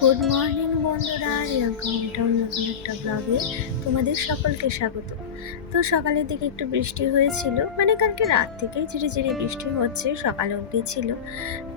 Good morning বন্ধুরা, রিয়াঙ্কা নতুন একটা ব্লগে তোমাদের সকলকে স্বাগত। তো সকালের দিকে একটু বৃষ্টি হয়েছিল, মানে কালকে রাত থেকেই ঝিরি ঝিরি বৃষ্টি হচ্ছে, সকালে অবধি ছিল।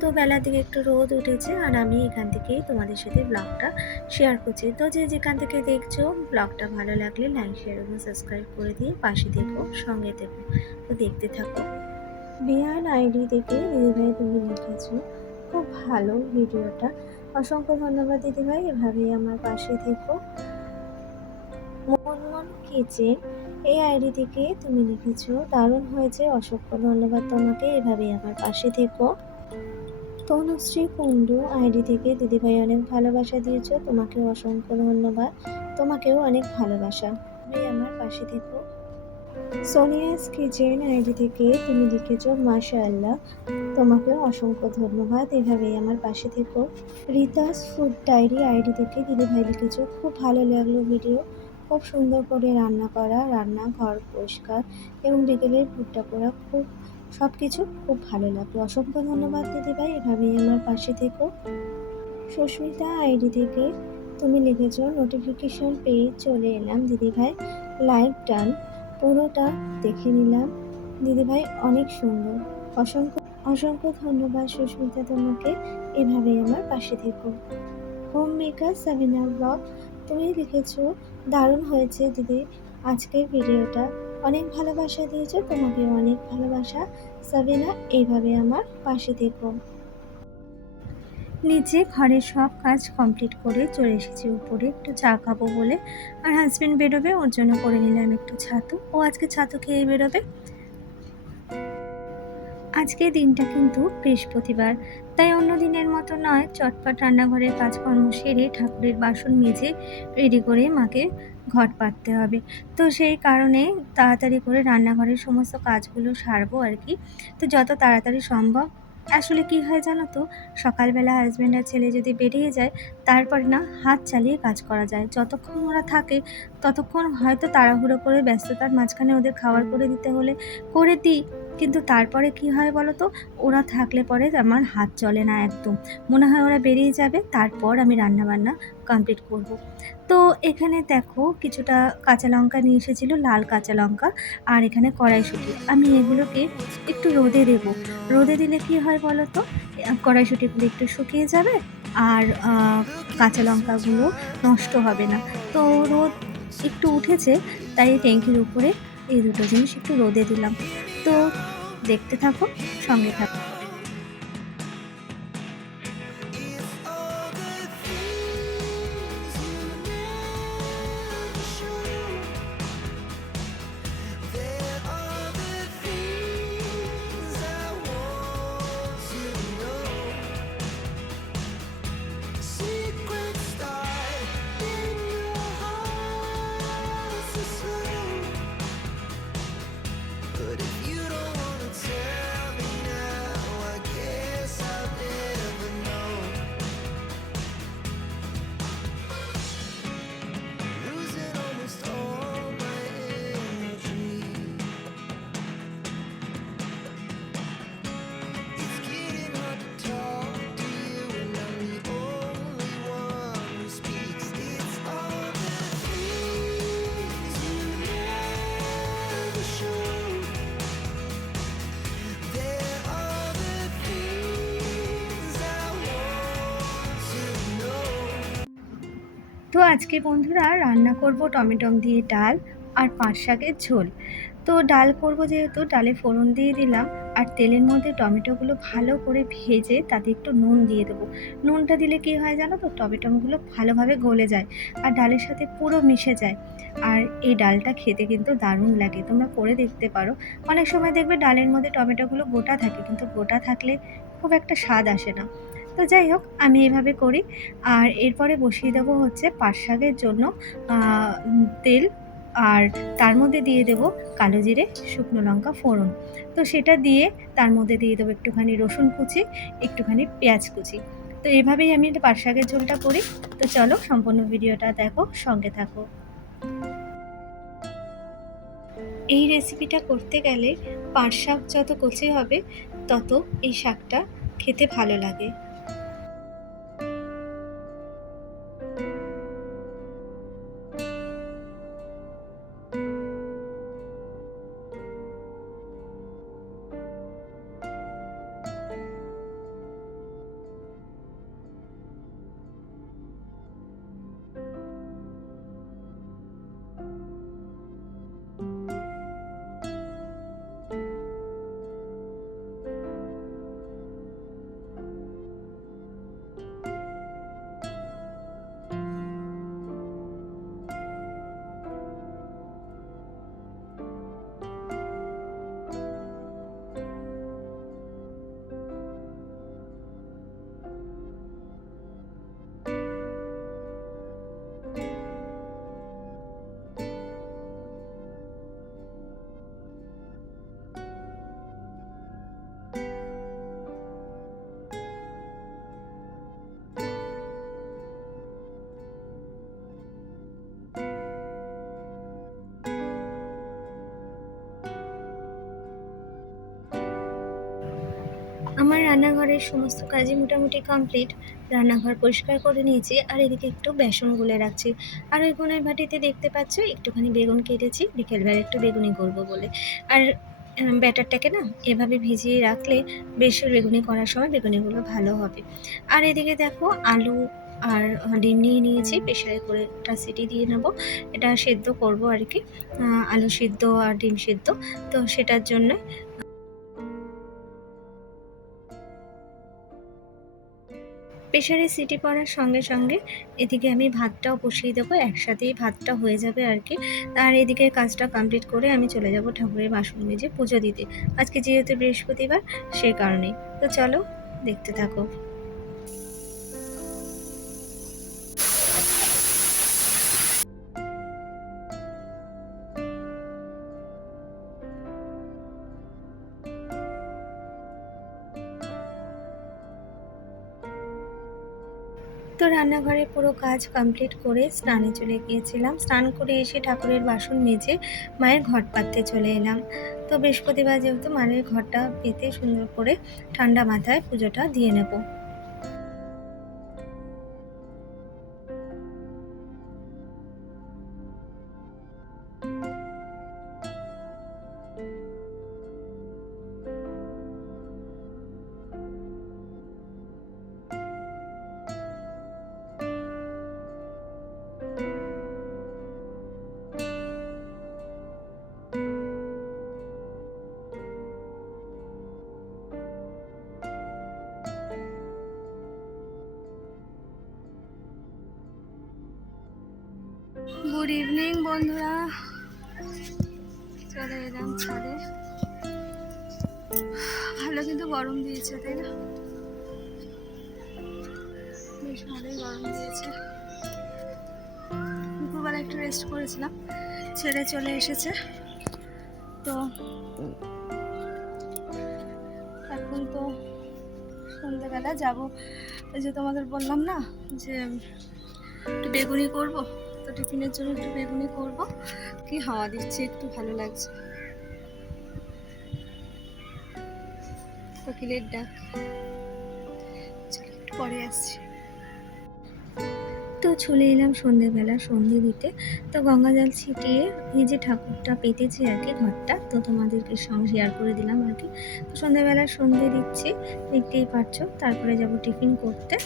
তো বেলার দিকে একটু রোদ উঠেছে, আর আমি এখান থেকেই তোমাদের সাথে ব্লগটা শেয়ার করছি। তো যে যেখান থেকে দেখছো, ব্লগটা ভালো লাগলে লাইক শেয়ার এবং সাবস্ক্রাইব করে দিয়ে পাশে থেকো, সঙ্গে থেকো। তো দেখতে থাকো। বিহান আইডি থেকে দিদিভাই তুমি লিখেছো, খুব ভালো ভিডিওটা, অসংখ্য ধন্যবাদ দিদিভাই, এভাবেই আমার পাশে থেকো। মনমন কিচেন এই আইডি থেকে তুমি লিখেছো, দারুণ হয়েছে, অসংখ্য ধন্যবাদ তোমাকে, এভাবেই আমার পাশে থেকো। তনুশ্রী কুণ্ডু আইডি থেকে দিদিভাই অনেক ভালোবাসা দিয়েছো, তোমাকেও অসংখ্য ধন্যবাদ, তোমাকেও অনেক ভালোবাসা, আমার পাশে থেকো। সোনিয়াস কিচেন আইডি থেকে তুমি লিখেছো, মাশাআল্লাহ, তোমাকেও অসংখ্য ধন্যবাদ, এভাবেই আমার পাশে থেকো। রিতাস ফুড ডায়েরি আইডি থেকে দিদিভাই লিখেছো, খুব ভালো লাগলো ভিডিও, খুব সুন্দর করে রান্না করা, রান্নাঘর পরিষ্কার এবং বিকেলের ভুট্টা পোড়া, খুব সব কিছু খুব ভালো লাগলো, অসংখ্য ধন্যবাদ দিদিভাই, এভাবেই আমার পাশে থেকো। সুস্মিতা আইডি থেকে তুমি লিখেছো, নোটিফিকেশন পেয়ে চলে এলাম দিদিভাই, লাইভ ডান, পুরোটা দেখে নিলাম দিদিভাই, অনেক সুন্দর, অসংখ্য অসংখ্য ধন্যবাদ সুস্মিতা তোমাকে, এভাবেই আমার পাশে থেকো। হোম মেকার সাবিনা ব্লগ তুমি লিখেছো, দারুণ হয়েছে দিদি আজকের ভিডিওটা, অনেক ভালোবাসা দিয়েছো, তোমাকে অনেক ভালোবাসা সাবিনা, এইভাবে আমার পাশে থেকো। নিচে ঘরের সব কাজ কমপ্লিট করে চলে এসেছি উপরে, একটু চা খাবো বলে, আর হাজবেন্ড বেরোবে, ওর জন্য করে নিলাম একটু ছাতু, ও আজকে ছাতু খেয়ে বেরোবে। আজকে দিনটা কিন্তু বৃহস্পতিবার, তাই অন্য দিনের মতো নয়, চটপট রান্নাঘরের কাজকর্ম সেরে ঠাকুরের বাসন মেজে রেডি করে মাকে ঘট পাততে হবে। তো সেই কারণে তাড়াতাড়ি করে রান্নাঘরের সমস্ত কাজগুলো সারবো আর কি। তো যত তাড়াতাড়ি সম্ভব, আসলে কি হয় জানো তো, সকালবেলা হাজব্যান্ড আর ছেলে যদি বেরিয়ে যায়, তারপরে না হাত চালিয়ে কাজ করা যায়, যতক্ষণ ওরা থাকে ততক্ষণ হয়তো তাড়াহুড়ো করে ব্যস্ততার মাঝখানে ওদের খাবার করে দিতে হলে করে দিই, কিন্তু তারপরে কি হয় বলো তো, ওরা থাকলে পরে আমার হাত চলে না একদম, মনে হয় ওরা বেরিয়ে যাবে, তারপর আমি রান্নাবান্না কমপ্লিট করব। তো এখানে দেখো কিছুটা কাঁচা লঙ্কা নিয়ে এসেছিলো, লাল কাঁচা লঙ্কা, আর এখানে কড়াইশুঁটি, আমি এগুলোকে একটু রোদে দেব, রোদে দিলে কি হয় বলো তো, কড়াইশুঁটিগুলো একটু শুকিয়ে যাবে, আর কাঁচা লঙ্কাগুলো নষ্ট হবে না। তো রোদ একটু উঠেছে, তাই ট্যাঙ্কির উপরে এই দুটো জিনিস একটু রোদে দিলাম। তো দেখতে থাকো, সঙ্গে থাকো। তো আজকে বন্ধুরা রান্না করব টমেটো দিয়ে ডাল আর পাট শাকের ঝোল। তো ডাল করব যেহেতু, ডালে ফোড়ন দিয়ে দিলাম, আর তেলের মধ্যে টমেটোগুলো ভালো করে ভেজে তাতে একটু নুন দিয়ে দেবো। নুনটা দিলে কি হয় জানো তো, টমেটোগুলো ভালোভাবে গলে যায় আর ডালের সাথে পুরো মিশে যায়, আর এই ডালটা খেতে কিন্তু দারুণ লাগে, তোমরা করে দেখতে পারো। অনেক সময় দেখবে ডালের মধ্যে টমেটোগুলো গোটা থাকে, কিন্তু গোটা থাকলে খুব একটা স্বাদ আসে না। তো যাই হোক, আমি এভাবে করি। আর এরপরে বসিয়ে দেবো হচ্ছে পাট শাকের জন্য তেল, আর তার মধ্যে দিয়ে দেবো কালো জিরে, শুকনো লঙ্কা ফোড়ন। তো সেটা দিয়ে তার মধ্যে দিয়ে দেবো একটুখানি রসুন কুচি, একটুখানি পেঁয়াজ কুচি। তো এভাবেই আমি পাট শাকের ঝোলটা করি। তো চলো সম্পূর্ণ ভিডিওটা দেখো, সঙ্গে থাকো। এই রেসিপিটা করতে গেলে পাট শাক যত কচি হবে, তত এই শাকটা খেতে ভালো লাগে। রান্নাঘরের সমস্ত কাজই মোটামুটি কমপ্লিট। রান্নাঘর পরিষ্কার করে নিয়েছি আর এদিকে একটু বেসন গুলে রাখছি। আর ওই কোণের বাটিতে দেখতে পাচ্ছ একটুখানি বেগুন কেটেছি, বিকেলবেলা একটু বেগুনি করব বলে। আর ব্যাটারটাকে না এভাবে ভিজিয়ে রাখলে বেশ বেগুনি করার সময় বেগুনিগুলো ভালো হবে। আর এদিকে দেখো আলু আর ডিম নিয়ে নিয়েছি, প্রেশারে করে একটা সিটি দিয়ে নেব। এটা সেদ্ধ করব আর কি, আলু সিদ্ধ আর ডিম সিদ্ধ। তো সেটার জন্য প্রেশারে সিটি পড়ার সঙ্গে সঙ্গে এদিকে আমি ভাতটাও বসিয়ে দেবো, একসাথেই ভাতটা হয়ে যাবে আর কি। আর এদিকে কাজটা কমপ্লিট করে আমি চলে যাব ঠাকুরের বাসন মেজে পুজো দিতে। আজকে যেহেতু বৃহস্পতিবার সেই কারণেই। তো চলো দেখতে থাকো। তো রান্নাঘরে পুরো কাজ কমপ্লিট করে স্নানে চলে গিয়েছিলাম। স্নান করে এসে ঠাকুরের বাসন মেজে মায়ের ঘট পাততে চলে এলাম। তো বৃহস্পতিবার যেহেতু মায়ের ঘরটা পেতে সুন্দর করে ঠান্ডা মাথায় পুজোটা দিয়ে নেব। গুড ইভিনিং বন্ধুরা, চলে এলাম ছাদে। ভালো কিন্তু গরম দিয়েছে, তাই না? বেশ ভালোই গরম দিয়েছে। দুপুরবেলা একটু রেস্ট করেছিলাম, ছেড়ে চলে এসেছে। তো এখন তো সন্ধ্যেবেলা যাবো। ওই যে তোমাদের বললাম না যে একটু বেগুনি করব, তো টিফিনের জন্য একটু বেগুনি করব। কি হাওয়া দিচ্ছে, একটু ভালো লাগছে। কোকিলের ডাক, একটু পরে আসছি। তো চলে এলাম সন্ধেবেলা সন্ধে দিতে। তো গঙ্গা জল ছিটিয়ে এই যে ঠাকুরটা পেতেছি আর কি ঘরটা, তো তোমাদেরকে সঙ্গে শেয়ার করে দিলাম আর কি। তো সন্ধেবেলা সন্ধে দিচ্ছি, দেখতেই পাচ্ছ। তারপরে যাব টিফিন করতে।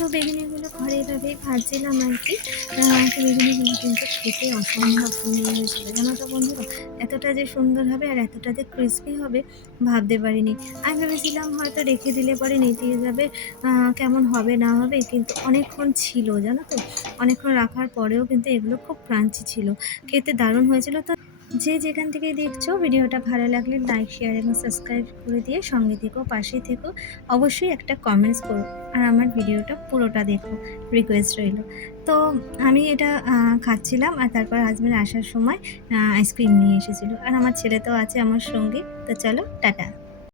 তো বেগুনিগুলো ঘরে এভাবেই ভাজছিলাম আর কি। বেগুনিগুলো কিন্তু খেতে অসম্ভব সুন্দর হয়েছিল, জানো তো বন্ধুরা। এতটা যে সুন্দর হবে আর এতটা যে ক্রিস্পি হবে ভাবতে পারিনি। আমি ভেবেছিলাম হয়তো রেখে দিলে পরে নেতিয়ে যাবে, কেমন হবে না হবে, কিন্তু অনেকক্ষণ ছিল জানো তো। অনেকক্ষণ রাখার পরেও কিন্তু এগুলো খুব ক্রাঞ্চি ছিল, খেতে দারুণ হয়েছিল। তো যে যেখান থেকে দেখছো ভিডিওটা ভালো লাগলে লাইক শেয়ার এবং সাবস্ক্রাইব করে দিয়ে সঙ্গে থেকো, পাশে থেকো। অবশ্যই একটা কমেন্টস করো আর আমার ভিডিওটা পুরোটা দেখো, রিকোয়েস্ট রইল। তো আমি এটা খাচ্ছিলাম আর তারপর হাজব্যান্ড আসার সময় আইসক্রিম নিয়ে এসেছিলো, আর আমার ছেলে তো আছে আমার সঙ্গে। তো চলো টাটা।